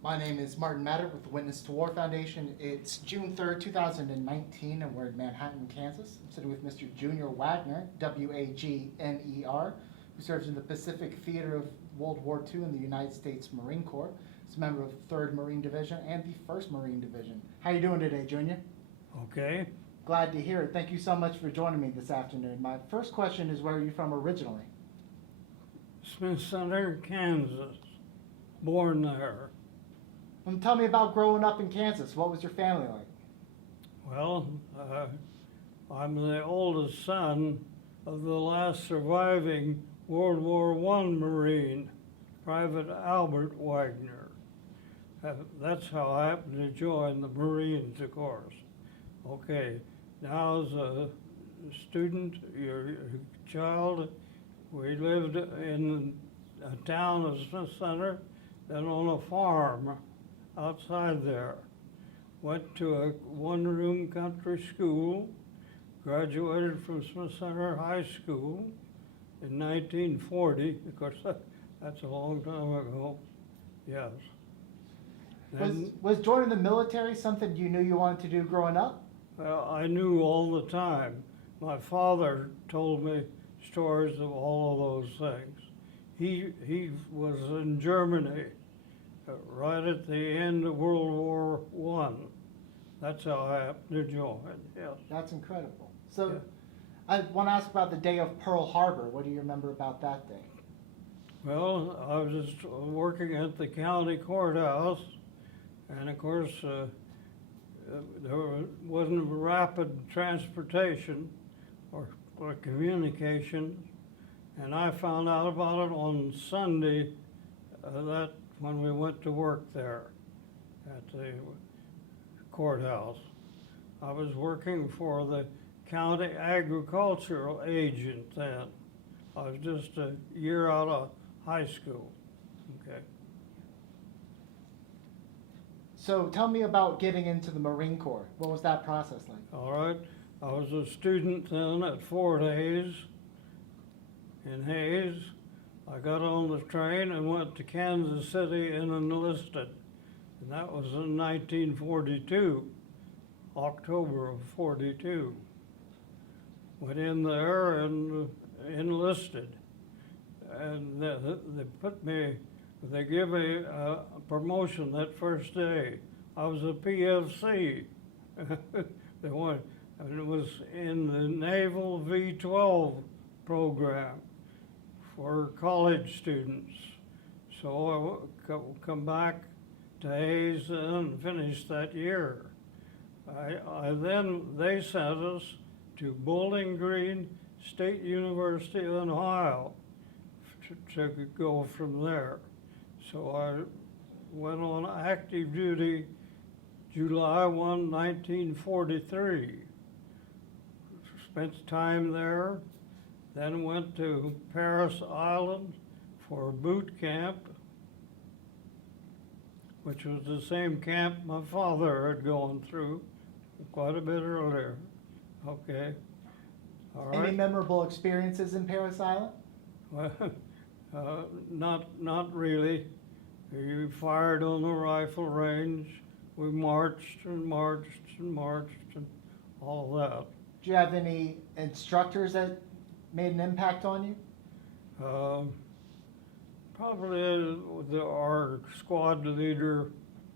My name is Martin Matter with the Witness to War Foundation. It's June 3rd, 2019, and we're in Manhattan, Kansas. I'm sitting with Mr. Junior Wagner, Wagner, who serves in the Pacific Theater of World War II in the United States Marine Corps. He's a member of the 3rd Marine Division and the 1st Marine Division. How you doing today, Junior? Okay. Glad to hear it. Thank you so much for joining me this afternoon. My first question is, where are you from originally? Smith Center, Kansas. Born there. Tell me about growing up in Kansas. What was your family like? Well, I'm the oldest son of the last surviving World War I Marine, Private Albert Wagner. That's how I happened to join the Marines, of course. Okay, now as a student, your child, we lived in a town of Smith Center, then on a farm outside there. Went to a one-room country school, graduated from Smith Center High School in 1940. Of course, that's a long time ago, yes. Was joining the military something you knew you wanted to do growing up? Well, I knew all the time. My father told me stories of all of those things. He was in Germany right at the end of World War I. That's how I happened to join, yes. That's incredible. So Yeah. I want to ask about the day of Pearl Harbor. What do you remember about that day? Well, I was just working at the county courthouse, and of course, there wasn't rapid transportation or communication, and I found out about it on Sunday, that when we went to work there at the courthouse. I was working for the county agricultural agent then. I was just a year out of high school, okay. So tell me about getting into the Marine Corps. What was that process like? All right, I was a student then at Fort Hays, in Hays. I got on the train and went to Kansas City and enlisted. And that was in 1942, October of 42. Went in there and enlisted. And they gave me a promotion that first day. I was a PFC. They wanted, and it was in the Naval V-12 program for college students. So I come back to Hayes and finished that year. They sent us to Bowling Green State University in Ohio to go from there. So I went on active duty July 1, 1943. Spent time there, then went to Paris Island for boot camp, which was the same camp my father had gone through quite a bit earlier. Okay, all right. Any memorable experiences in Paris Island? Well, not really. We fired on the rifle range. We marched and marched and marched and all that. Do you have any instructors that made an impact on you? Probably our squad leader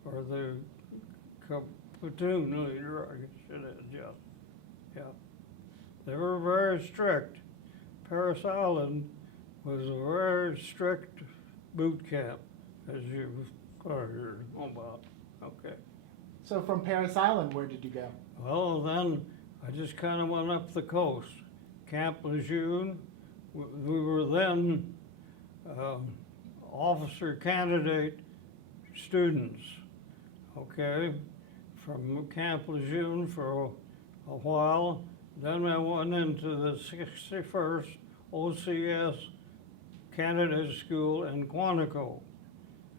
or the platoon leader, I should have, yeah. They were very strict. Paris Island was a very strict boot camp, as you've heard about, okay. So from Paris Island, where did you go? Well, then I just kind of went up the coast. Camp Lejeune, we were then officer candidate students, okay, from Camp Lejeune for a while. Then I went into the 61st OCS candidate school in Quantico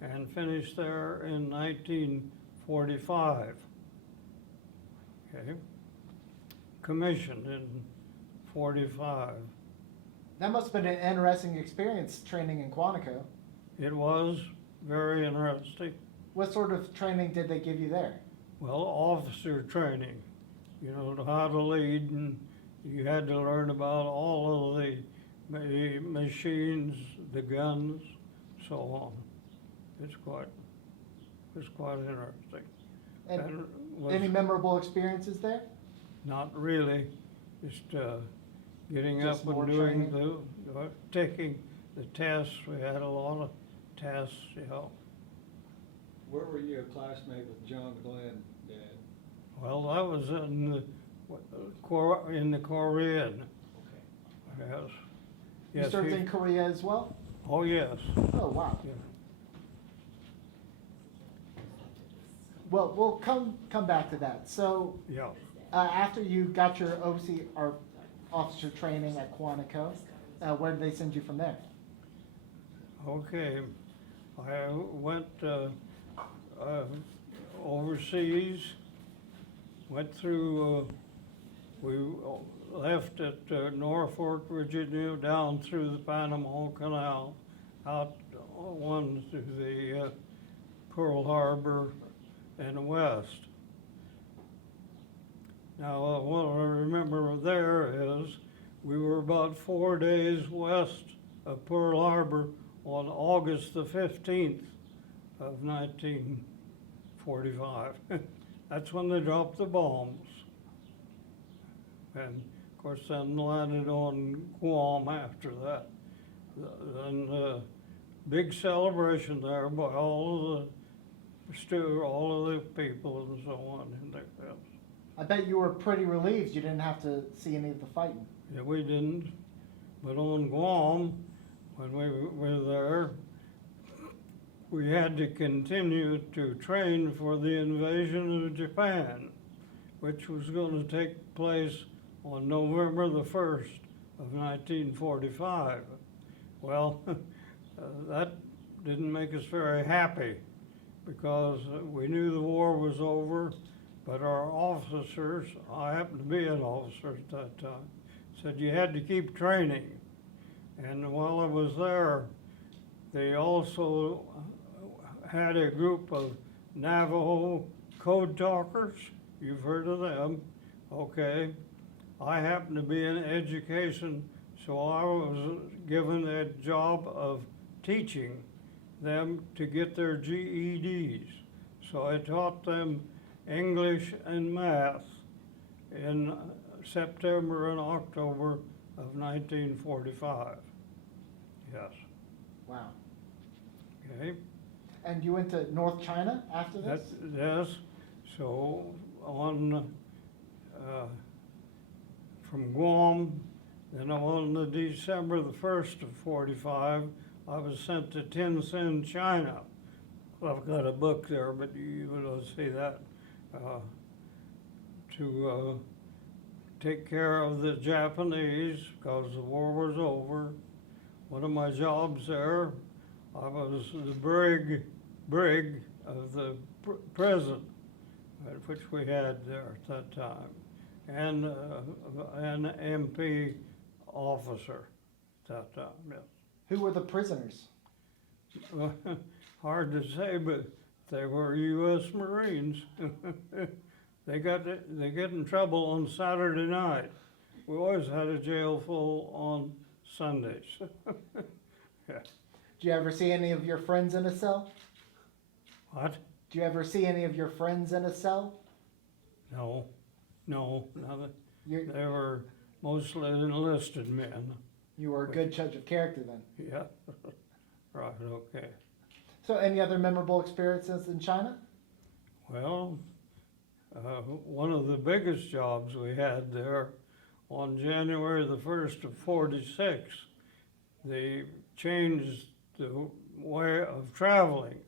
and finished there in 1945, okay. Commissioned in 45. That must have been an interesting experience training in Quantico. It was very interesting. What sort of training did they give you there? Well, officer training, you know, how to lead, and you had to learn about all of the machines, the guns, so on. It's quite interesting. And And was any memorable experiences there? not really, just getting Just up more and doing training? taking the tests. We had a lot of tests, you know. Where were you a classmate with John Glenn, Dad? Well, I was in the Korean, Okay. yes. You Yes, served he- in Korea as well? Oh, yes. Oh, wow. Yeah. Well, we'll come back to that. So, Yeah. after you got your OC or officer training at Quantico, where did they send you from there? Okay, I went overseas, went through, we left at Norfolk, Virginia, down through the Panama Canal, out one to the Pearl Harbor and west. Now, what I remember there is we were about 4 days west of Pearl Harbor on August the 15th of 1945. That's when they dropped the bombs. And of course then landed on Guam after that. And big celebration there by all of the people and so on in there. I bet you were pretty relieved you didn't have to see any of the fighting. Yeah, we didn't, but on Guam, when we were there, we had to continue to train for the invasion of Japan, which was going to take place on November the 1st of 1945. Well, that didn't make us very happy because we knew the war was over, but our officers, I happened to be an officer at that time, said you had to keep training. And while I was there, they also had a group of Navajo code talkers. You've heard of them, okay. I happened to be in education, so I was given a job of teaching them to get their GEDs. So I taught them English and math in September and October of 1945. Yes. Wow. Okay. And you went to North China after this? Yes. So on from Guam, then on the December the 1st of 45, I was sent to Tientsin, China. I've got a book there, but you will see that. To take care of the Japanese because the war was over. One of my jobs there, I was the brig of the prison, which we had there at that time, and an MP officer at that time, yes. Who were the prisoners? Well, hard to say, but they were U.S. Marines. They get in trouble on Saturday night. We always had a jail full on Sundays. Yeah. Do you ever see any of your friends in a cell? What? Do you ever see any of your friends in a cell? No, none. You They were mostly enlisted men. you were a good judge of character then. Yeah. Right, okay. So any other memorable experiences in China? Well, one of the biggest jobs we had there on January the 1st of 46, they changed the way of traveling.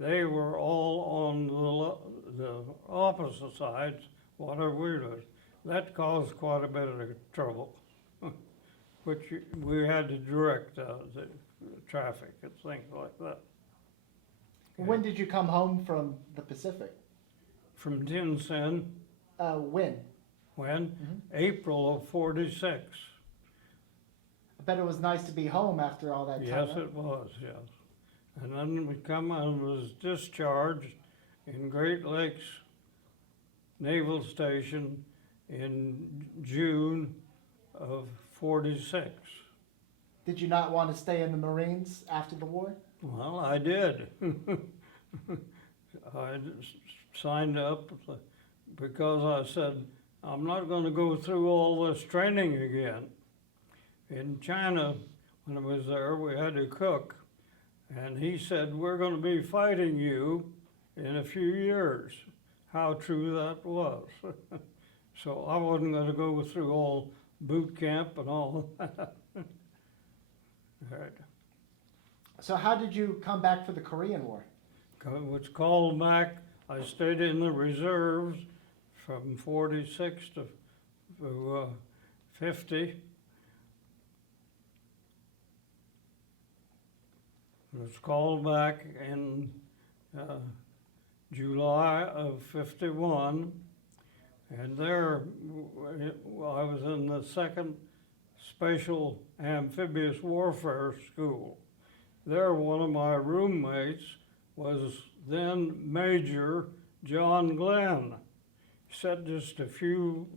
They were all on the opposite sides, whatever we did. That caused quite a bit of trouble, which we had to direct the traffic and things like that. When did you come home from the Pacific? From Tientsin, When? when? Mhm. April of 46. I bet it was nice to be home after all that time. Yes, huh? it was, yes. And then we come and was discharged in Great Lakes Naval Station in June of '46. Did you not want to stay in the Marines after the war? Well, I did. Signed up because I said, I'm not going to go through all this training again. In China, when I was there, we had a cook, and he said, we're going to be fighting you in a few years. How true that was. So I wasn't going to go through all boot camp and all that. Right. So how did you come back for the Korean War? Was called back. I stayed in the reserves from '46 to 50. Was called back in July of '51, and there I was in the 2nd Special Amphibious Warfare School. There, one of my roommates was then Major John Glenn. He sat just a few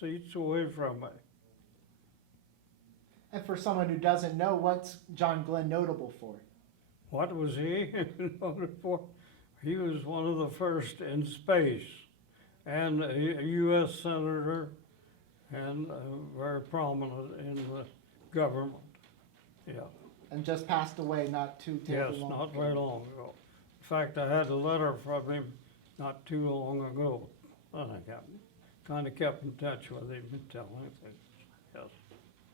seats away from me. And for someone who doesn't know, what's John Glenn notable for? What was he noted for? He was one of the first in space, and a U.S. senator, and very prominent in the government. Yeah. And just passed away not too terribly Yes, long not ago. very long ago. In fact, I had a letter from him not too long ago. And I kind of kept in touch with him and telling things. Yes.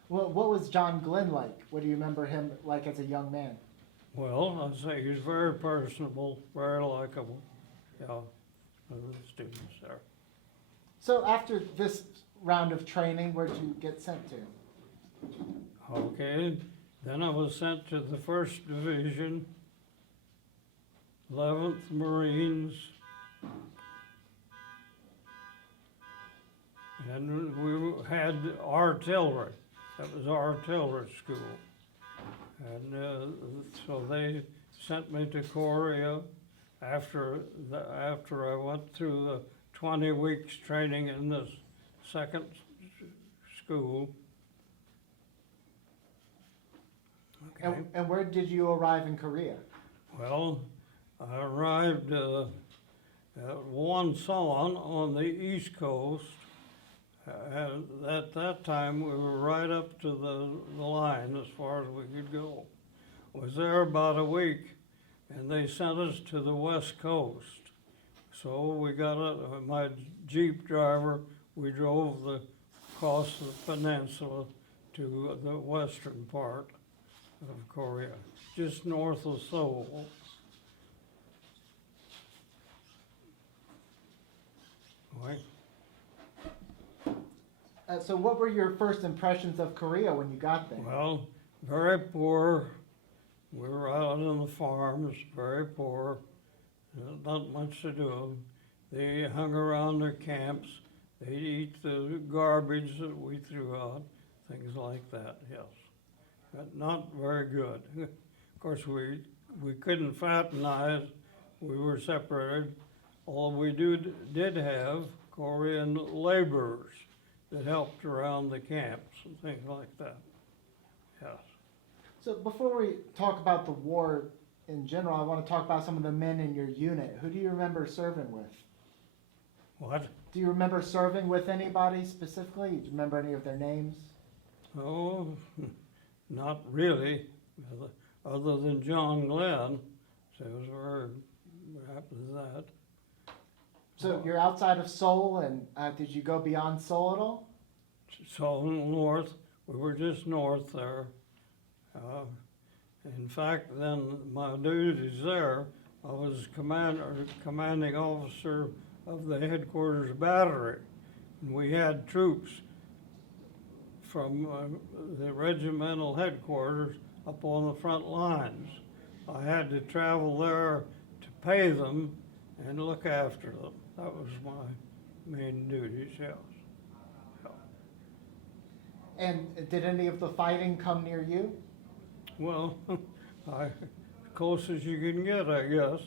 Well, what was John Glenn like? What do you remember him like as a young man? Well, I'd say he was very personable, very likable. Yeah, the students there. So after this round of training, where'd you get sent to? Okay, then I was sent to the 1st Division, 11th Marines, and we had artillery. That was artillery school. And so they sent me to Korea after I went through the 20 weeks training in this 2nd school. Okay. And where did you arrive in Korea? Well, I arrived at Wonsan on the East Coast. And at that time, we were right up to the line as far as we could go. Was there about a week, and they sent us to the West Coast. So we got my Jeep driver, we drove across the peninsula to the western part of Korea, just north of Seoul. Right. So what were your first impressions of Korea when you got there? Well, very poor. We were out on the farms, very poor. Not much to do. They hung around their camps. They'd eat the garbage that we threw out, things like that, yes. But not very good. Of course, we couldn't fraternize. We were separated. All we did have Korean laborers that helped around the camps and things like that, yes. So before we talk about the war in general, I want to talk about some of the men in your unit. Who do you remember serving with? What? Do you remember serving with anybody specifically? Do you remember any of their names? Oh, not really, other than John Glenn. So I was very happy with that. So you're outside of Seoul, and did you go beyond Seoul at all? So north, we were just north there. In fact, then my duties there, I was commanding officer of the headquarters battery. And we had troops from the regimental headquarters up on the front lines. I had to travel there to pay them and look after them. That was my main duties, yes. And did any of the fighting come near you? Well, close as you can get, I guess.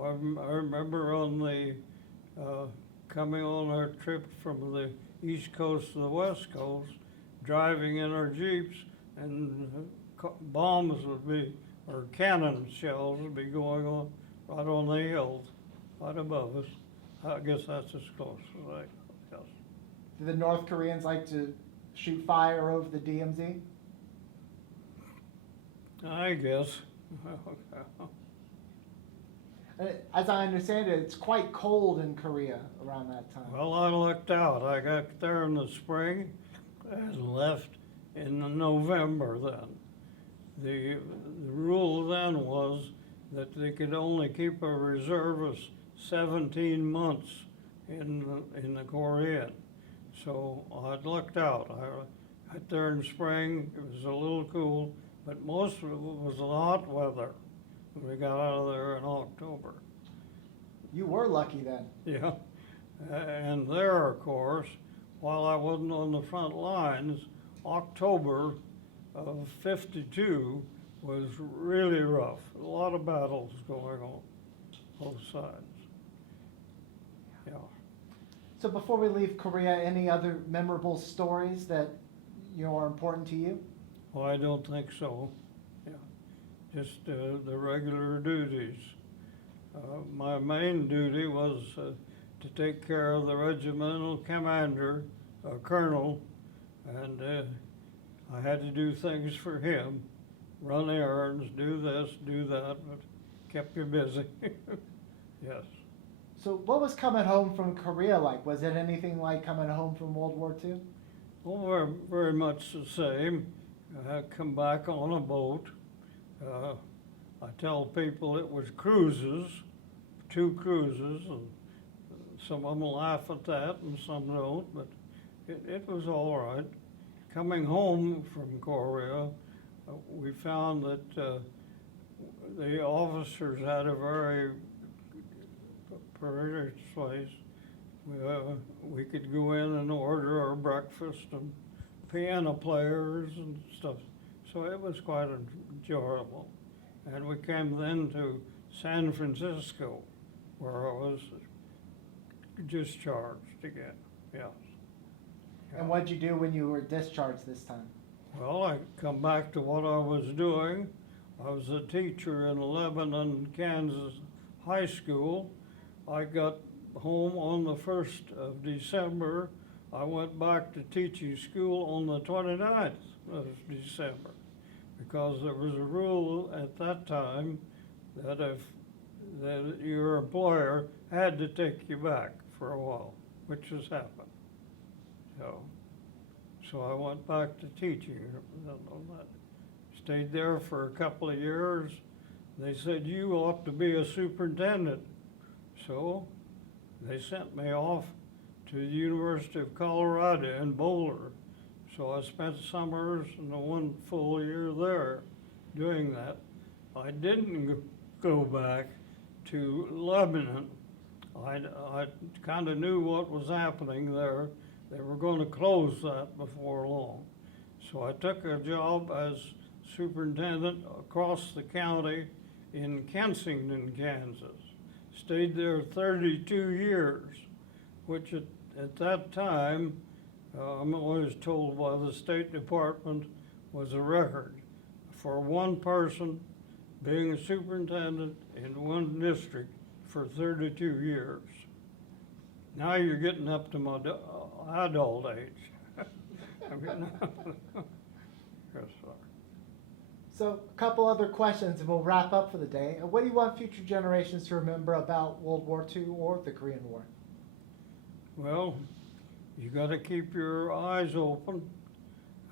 I remember on the, coming on our trip from the East Coast to the West Coast, driving in our Jeeps, and bombs would be, or cannon shells would be going on right on the hills, right above us. I guess that's as close as I guess. Do the North Koreans like to shoot fire over the DMZ? I guess. As I understand it, it's quite cold in Korea around that time. Well, I lucked out. I got there in the spring and left in November then. The rule then was that they could only keep a reservist 17 months in the Korean. So I'd lucked out. I got there in spring. It was a little cool, but most of it was hot weather. We got out of there in October. You were lucky then. Yeah, and there, of course, while I wasn't on the front lines, October of '52 was really rough. A lot of battles going on, both sides. Yeah. So before we leave Korea, any other memorable stories that are important to you? Well, I don't think so. Yeah, just the regular duties. My main duty was to take care of the regimental commander, colonel, and I had to do things for him, run errands, do this, do that, but kept you busy. Yes. So what was coming home from Korea like? Was it anything like coming home from World War II? Well, very, very much the same. I come back on a boat. I tell people it was cruises, 2 cruises, and some of them laugh at that and some don't, but it was all right. Coming home from Korea, we found that the officers had a very pretty place. We could go in and order our breakfast and piano players and stuff. So it was quite enjoyable. And we came then to San Francisco, where I was discharged again, yes. And what'd you do when you were discharged this time? Well, I come back to what I was doing. I was a teacher in Lebanon, Kansas high school. I got home on the 1st of December. I went back to teaching school on the 29th of December, because there was a rule at that time that if that your employer had to take you back for a while, which has happened. So I went back to teaching. Stayed there for a couple of years. They said, you ought to be a superintendent. So they sent me off to the University of Colorado in Boulder. So I spent summers and 1 full year there doing that. I didn't go back to Lebanon. I kind of knew what was happening there. They were going to close that before long. So I took a job as superintendent across the county in Kensington, Kansas. Stayed there 32 years, which at that time, I'm always told by the State Department, was a record for one person being a superintendent in one district for 32 years. Now you're getting up to my adult age. I mean, yes, sir. So a couple other questions and we'll wrap up for the day. What do you want future generations to remember about World War II or the Korean War? Well, you got to keep your eyes open.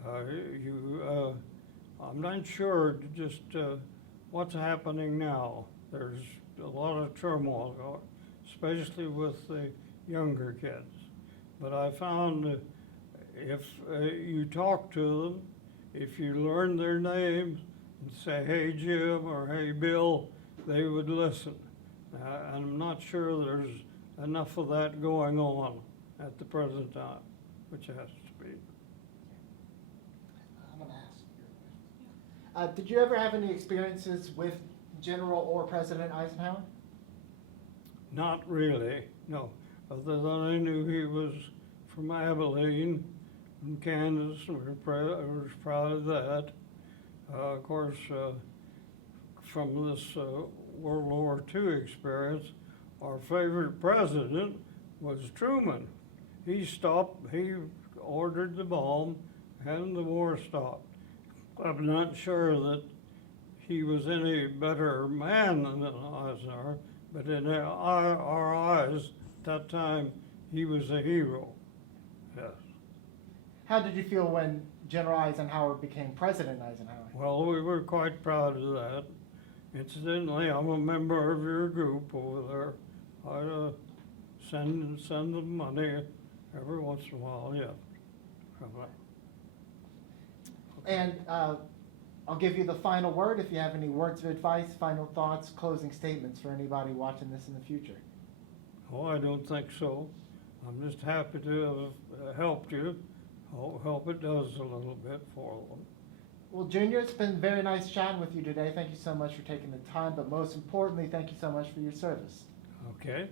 I'm not sure just what's happening now. There's a lot of turmoil, especially with the younger kids. But I found if you talk to them, if you learn their names and say, hey Jim or hey Bill, they would listen. I'm not sure there's enough of that going on at the present time, which has to be. I'm going to ask you a question. Did you ever have any experiences with General or President Eisenhower? Not really, no. Other than I knew he was from Abilene, from Kansas, and I was proud of that. Of course, from this World War II experience, our favorite president was Truman. He ordered the bomb, and the war stopped. I'm not sure that he was any better man than Eisenhower, but in our eyes, at that time, he was a hero, yes. How did you feel when General Eisenhower became President Eisenhower? Well, we were quite proud of that. Incidentally, I'm a member of your group over there. I send them money every once in a while, yeah. And I'll give you the final word if you have any words of advice, final thoughts, closing statements for anybody watching this in the future. Oh, I don't think so. I'm just happy to have helped you. Hope it does a little bit for them. Well, Junior, it's been very nice chatting with you today. Thank you so much for taking the time, but most importantly, thank you so much for your service. Okay.